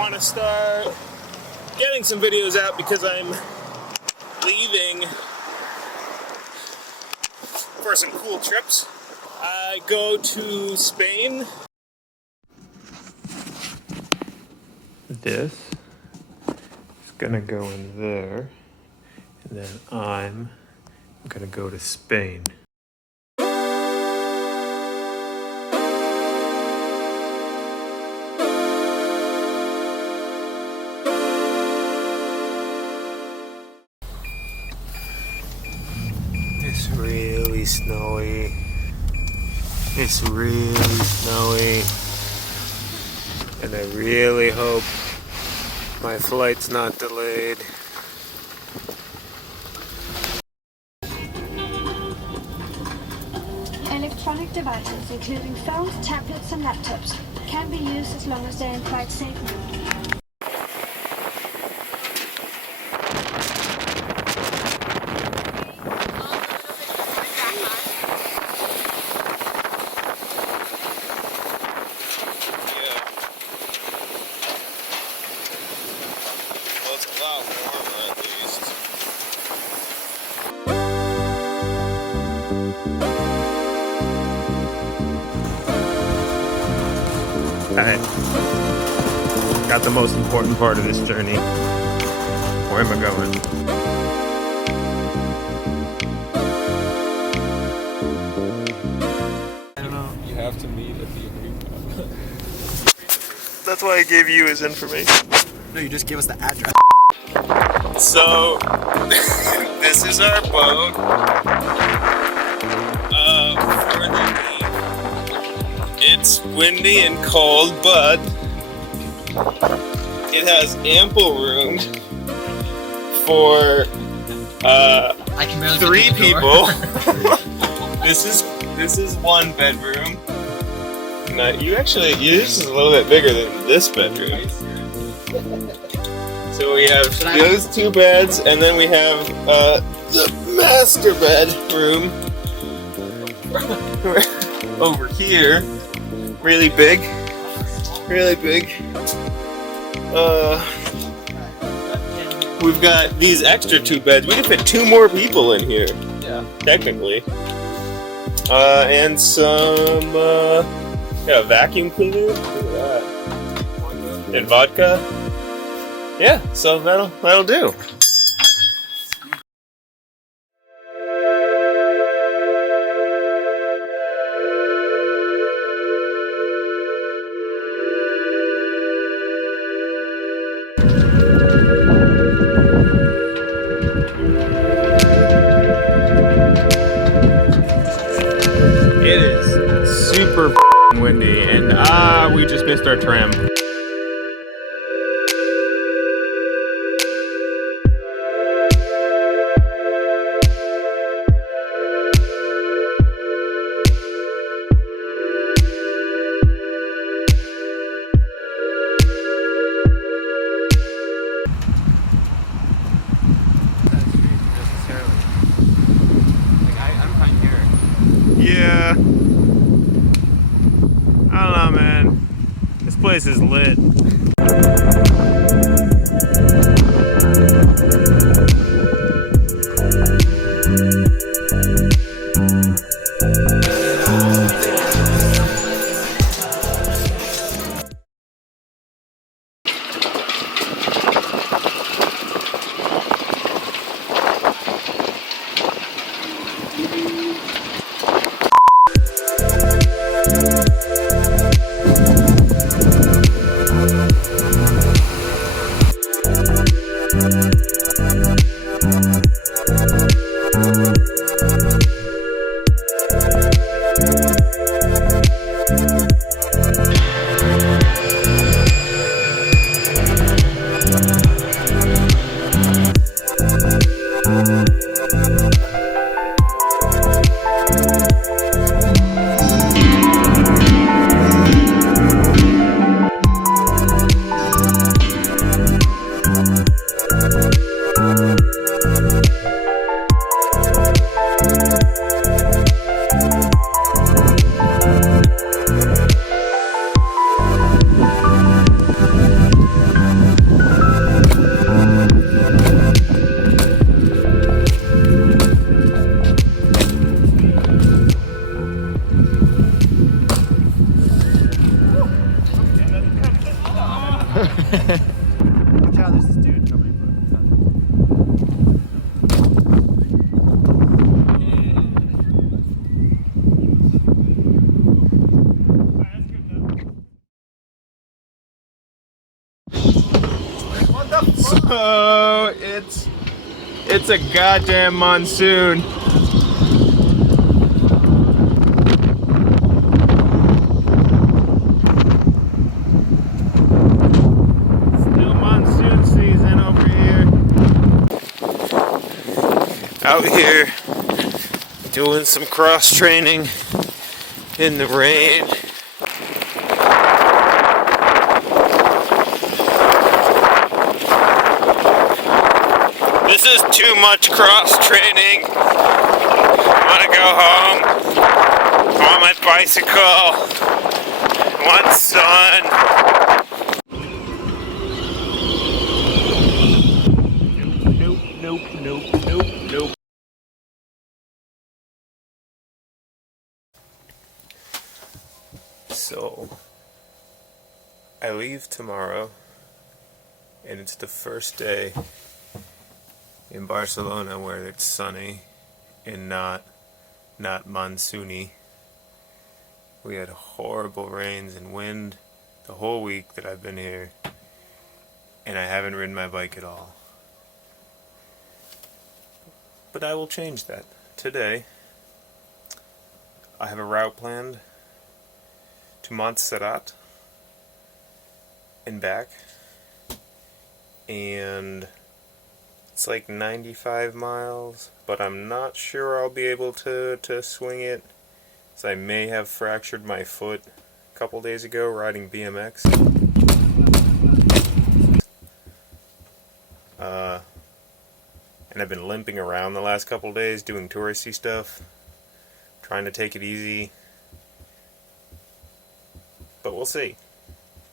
want to start getting some videos out because I'm leaving for some cool trips. I go to Spain. This is gonna go in there, and then I'm gonna go to Spain. It's really snowy. It's really snowy. And I really hope my flight's not delayed. Electronic devices, including phones, tablets, and laptops, can be used as long as they're in flight safe mode. Alright, got the most important part of this journey. Where am I going? I don't know. You have to meet at the agreement. That's why I gave you his information. No, you just give us the address. So, this is our boat. For the week. It's windy and cold, but it has ample room for 3 people. This is 1 bedroom. Now, yours is a little bit bigger than this bedroom. So we have those 2 beds, and then we have the master bedroom over here. Really big. Really big. We've got these extra 2 beds. We can fit 2 more people in here. Yeah. Technically. And some vacuum cleaner. Look at that. And vodka. Yeah, so that'll do. It is super windy, and we just missed our tram. Yeah. I don't know, man. This place is lit. Watch out, there's this dude coming. So it's a goddamn monsoon. Still monsoon season over here. Out here doing some cross training in the rain. This is too much cross training. I want to go home. I'm on my bicycle. I want sun. Nope. So, I leave tomorrow, and it's the first day in Barcelona where it's sunny and not monsoony. We had horrible rains and wind the whole week that I've been here, and I haven't ridden my bike at all. But I will change that. Today, I have a route planned to Montserrat and back, and it's like 95 miles, but I'm not sure I'll be able to swing it, as I may have fractured my foot a couple days ago riding BMX. And I've been limping around the last couple days doing touristy stuff, trying to take it easy, but we'll see.